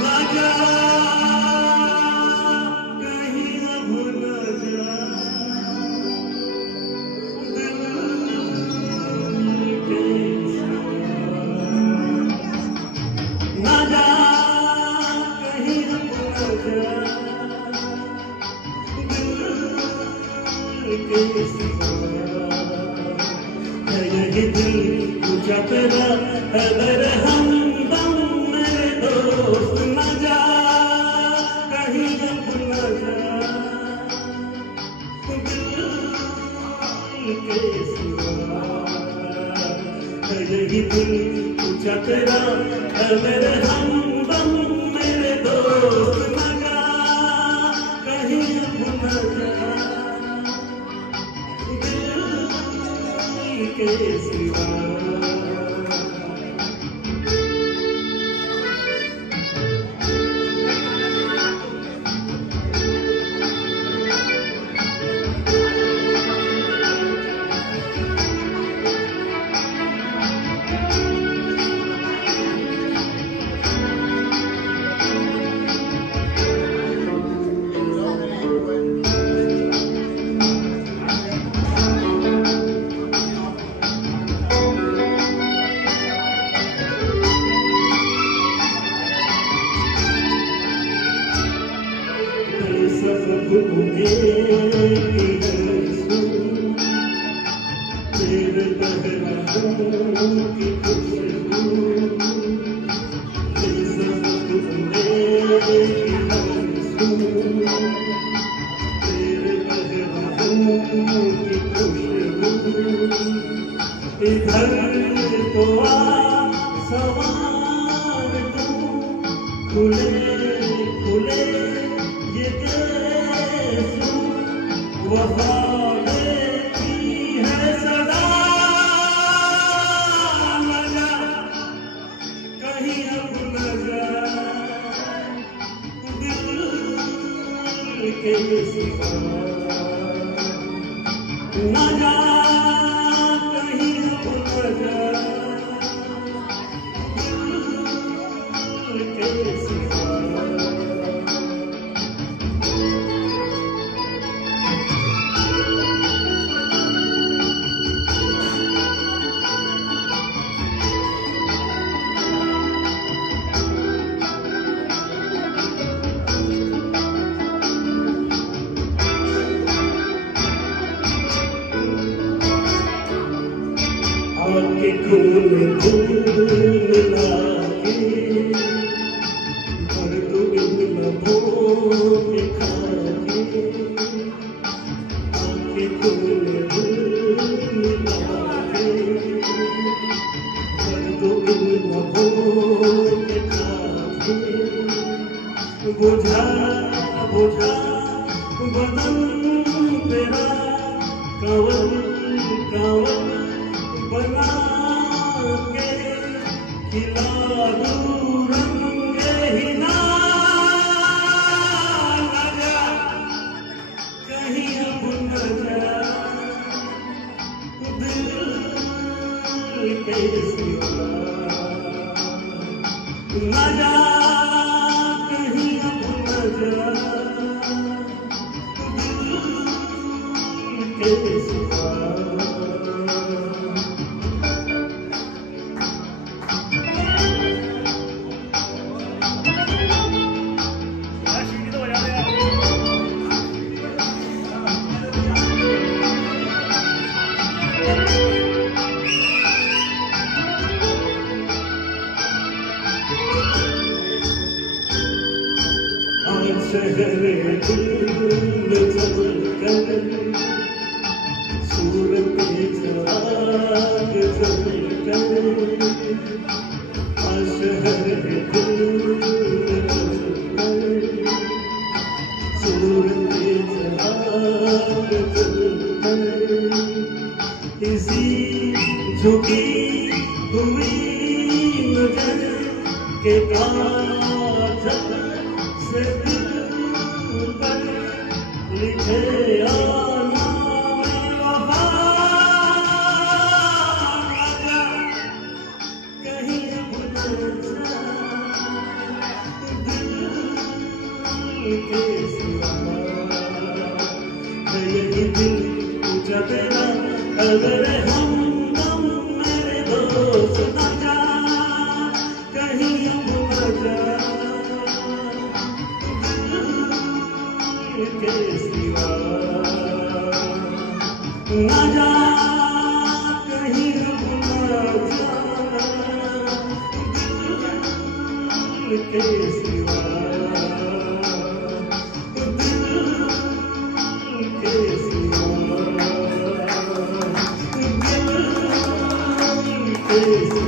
ना जा कहीं अब न जा दिल के ना जा कहीं अब न जा दिल के है यही दिल पूछा तेरा है मेरे हमदम मेरे दोस्त ना जा कहीं अब न जा दिल के सिवा है यही दिल पूछा तेरा है मेरे हमदम मेरे दोस्त ना जा कहीं अब न जा दिल के सिवा तेरे बहराहों की खुशबू तेरे बहराहों की खुशबू इधर तो आ सवार तू खुले खुले ये कैसू वफा देती है सदा न जा कहीं अब न जा दिल के सिवा न जा कहीं अब न जा दिल के सिवा आके खून खून लाके पर तू इन लबों के खाके आके खून खून लाके पर तू इन लबों के खाके बुझा बुझा बदन तेरा कवन कवन बना के खिला दूं रंगे हिना न जा कहीं अब न जा दिल के सिवा न जा कहीं अब न जा दिल के सिवा शहर दिल जलकर सूरत चराग जलकर शहर दिल जलकर सूरत चराग जलकर इसी झुकी हुई नजर के काजल से लिखे आना वफा कहीं अब न जा अगर हमदम मेरे दोस्त न जा, कहीं अब न जा, दिल के सिवा न जा, कहीं अब न जा, दिल के सिवा, दिल के सिवा, दिल के सिवा।